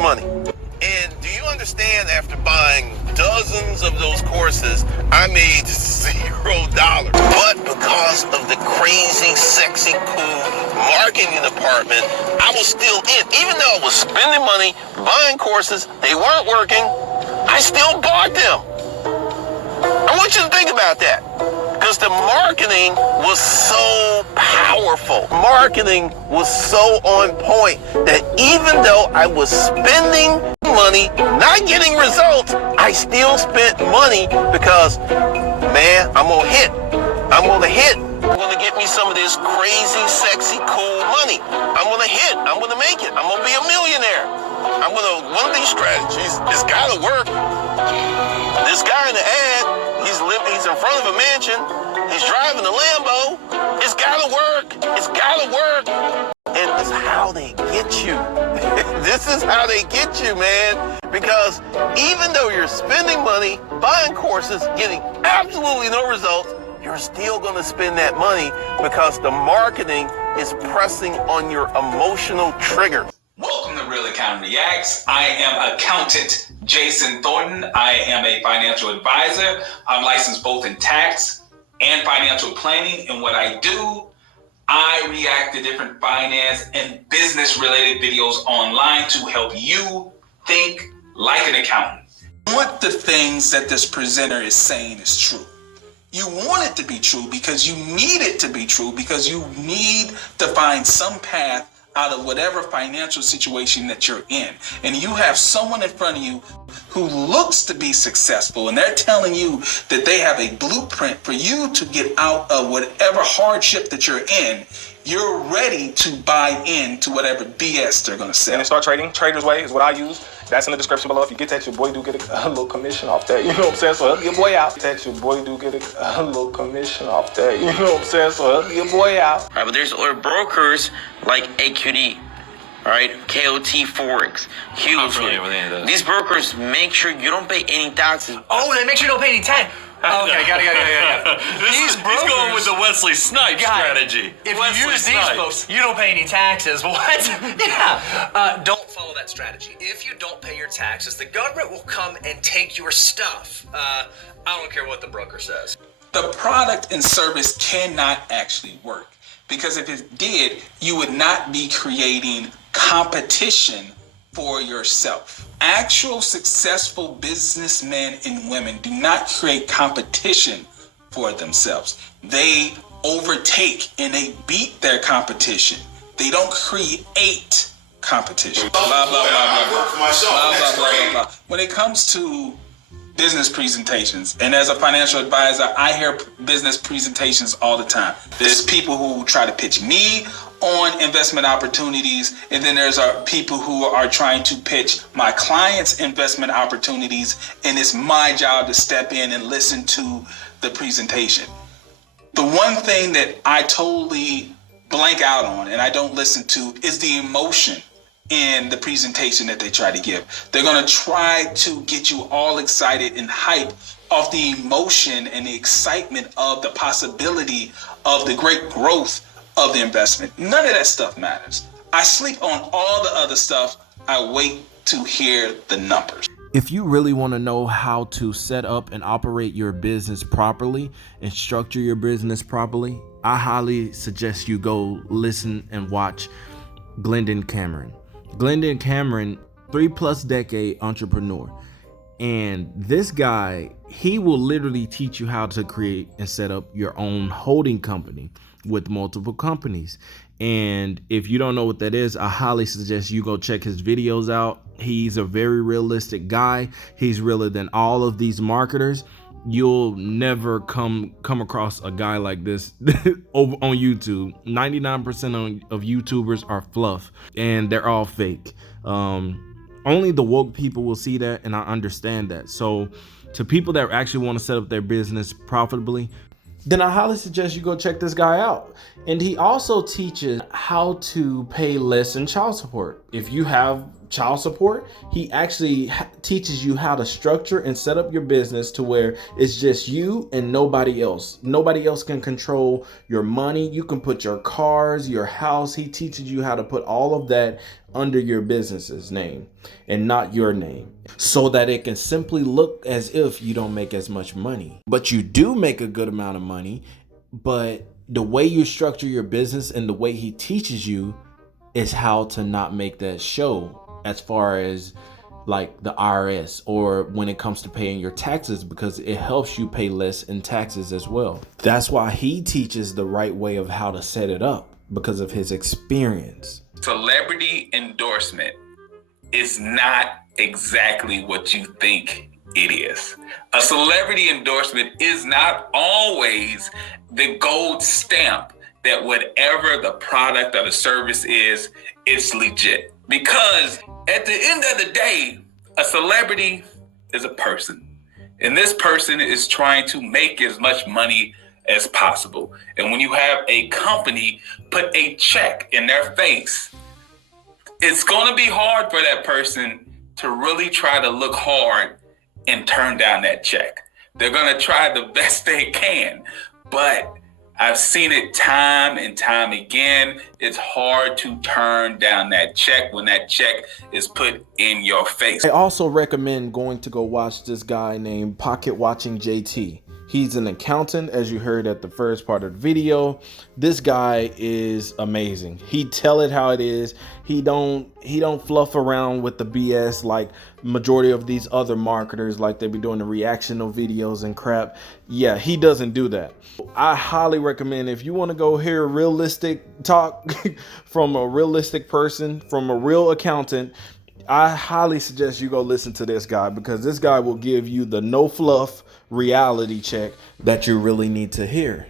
money. And do you understand, after buying dozens of those courses, I made $0. But because of the crazy, sexy, cool marketing department, I was still in. Even though I was spending money, buying courses, they weren't working, I still bought them. I want you to think about that. Because the marketing was so powerful. Marketing was so on point that even though I was spending money, not getting results, I still spent money because, man, I'm gonna hit. I'm gonna hit. I'm gonna get me some of this crazy, sexy, cool money. I'm gonna hit. I'm gonna make it. I'm gonna be a millionaire. One of these strategies, it's gotta work. This guy in the ad, he's in front of a mansion, he's driving a Lambo. It's gotta work. It's gotta work. And this is how they get you. This is how they get you, man. Because even though you're spending money, buying courses, getting absolutely no results, you're still gonna spend that money because the marketing is pressing on your emotional trigger. Welcome to Real Accountant Reacts. I am accountant Jason Thornton. I am a financial advisor. I'm licensed both in tax and financial planning. And what I do, I react to different finance and business related videos online to help you think like an accountant. What the things that this presenter is saying is true. You want it to be true because you need it to be true because you need to find some path out of whatever financial situation that you're in. And you have someone in front of you who looks to be successful, and they're telling you that they have a blueprint for you to get out of whatever hardship that you're in. You're ready to buy into whatever BS they're going to sell. And start trading. Trader's Way is what I use. That's in the description below. If you get that, your boy do get a little commission off that. You know what I'm saying? So help your boy out. That your boy do get a little commission off that. You know what I'm saying? So help your boy out. All right, but there's other brokers like AQD, all right, KOT Forex, huge. These brokers make sure you don't pay any taxes. Oh, they make sure you don't pay any tax. Okay, got it. He's going with the Wesley Snipes strategy. If you use these folks, you don't pay any taxes. What? Yeah. Don't follow that strategy. If you don't pay your taxes, the government will come and take your stuff. I don't care what the broker says. The product and service cannot actually work because if it did, you would not be creating competition for yourself. Actual successful businessmen and women do not create competition for themselves. They overtake and they beat their competition. They don't create competition. Blah, blah, blah, blah, blah. Blah, blah, blah, blah. When it comes to business presentations, and as a financial advisor, I hear business presentations all the time. There's people who try to pitch me on investment opportunities, and then there's people who are trying to pitch my clients investment opportunities, and it's my job to step in and listen to the presentation. The one thing that I totally blank out on and I don't listen to is the emotion in the presentation that they try to give. They're going to try to get you all excited and hyped off the emotion and the excitement of the possibility of the great growth of the investment. None of that stuff matters. I sleep on all the other stuff. I wait to hear the numbers. If you really want to know how to set up and operate your business properly and structure your business properly, I highly suggest you go listen and watch Glendon Cameron. Glendon Cameron, 3+ decade entrepreneur. And this guy, he will literally teach you how to create and set up your own holding company with multiple companies. And if you don't know what that is, I highly suggest you go check his videos out. He's a very realistic guy. He's realer than all of these marketers. You'll never come across a guy like this over on YouTube. 99% of YouTubers are fluff and they're all fake. Only the woke people will see that, and I understand that. So to people that actually want to set up their business profitably, then I highly suggest you go check this guy out. And he also teaches how to pay less in child support. If you have child support, he actually teaches you how to structure and set up your business to where it's just you and nobody else. Nobody else can control your money. You can put your cars, your house. He teaches you how to put all of that under your business's name and not your name, so that it can simply look as if you don't make as much money. But you do make a good amount of money, but the way you structure your business and the way he teaches you is how to not make that show as far as like the IRS or when it comes to paying your taxes, because it helps you pay less in taxes as well. That's why he teaches the right way of how to set it up, because of his experience. Celebrity endorsement is not exactly what you think it is. A celebrity endorsement is not always the gold stamp that whatever the product or the service is, it's legit. Because at the end of the day, a celebrity is a person. And this person is trying to make as much money as possible. And when you have a company put a check in their face, it's going to be hard for that person to really try to look hard and turn down that check. They're going to try the best they can, but I've seen it time and time again. It's hard to turn down that check when that check is put in your face. I also recommend going to go watch this guy named Pocket Watching JT. He's an accountant, as you heard at the first part of the video. This guy is amazing. He tell it how it is. He don't fluff around with the BS like majority of these other marketers, like they be doing the reactional videos and crap. Yeah, he doesn't do that. I highly recommend, if you want to go hear realistic talk from a realistic person, from a real accountant, I highly suggest you go listen to this guy, because this guy will give you the no fluff reality check that you really need to hear.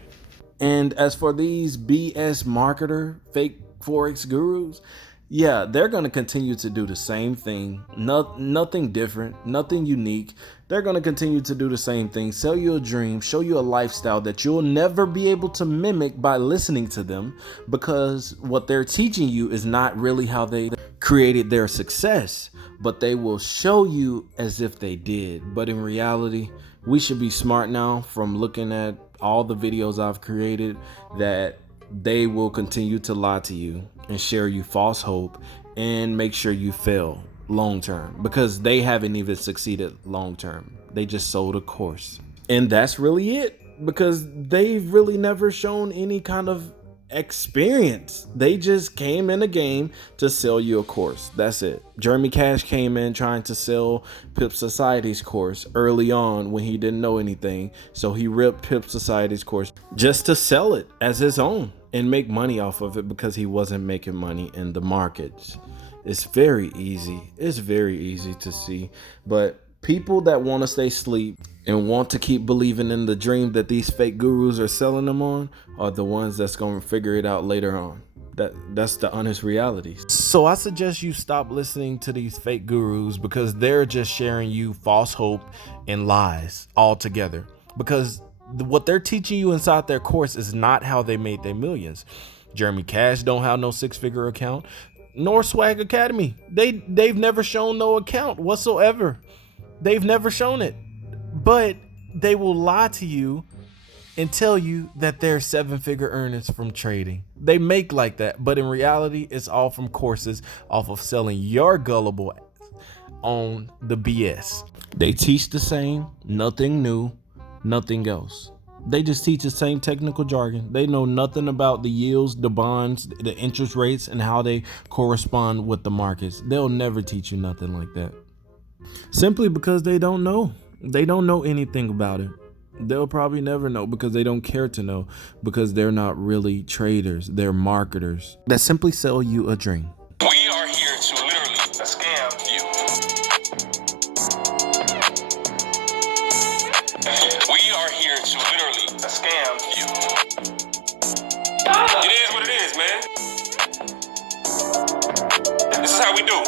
And as for these BS marketer, fake Forex gurus, yeah, they're going to continue to do the same thing. Nothing different, nothing unique. They're going to continue to do the same thing. Sell you a dream, show you a lifestyle that you'll never be able to mimic by listening to them, because what they're teaching you is not really how they created their success, but they will show you as if they did. But in reality, we should be smart now from looking at all the videos I've created that they will continue to lie to you and share you false hope and make sure you fail long term, because they haven't even succeeded long term. They just sold a course, and that's really it, because they've really never shown any kind of experience. They just came in a game to sell you a course. That's it. Jeremy Cash came in trying to sell Pip Society's course early on when he didn't know anything, so he ripped Pip Society's course just to sell it as his own and make money off of it, because he wasn't making money in the markets. It's very easy. It's very easy to see. But people that want to stay asleep and want to keep believing in the dream that these fake gurus are selling them on are the ones that's going to figure it out later on. That's the honest reality. So I suggest you stop listening to these fake gurus, because they're just sharing you false hope and lies altogether. Because what they're teaching you inside their course is not how they made their millions. Jeremy Cash don't have no six-figure account, nor Swag Academy. They've never shown no account whatsoever. They've never shown it. But they will lie to you and tell you that they're seven-figure earners from trading. They make like that, but in reality, it's all from courses off of selling your gullible on the BS. They teach the same, nothing new, nothing else. They just teach the same technical jargon. They know nothing about the yields, the bonds, the interest rates, and how they correspond with the markets. They'll never teach you nothing like that. Simply because they don't know. They don't know anything about it. They'll probably never know, because they don't care to know, because they're not really traders. They're marketers that simply sell you a dream. We are here to literally scam you. We are here to literally scam you. It is what it is, man. This is how we do.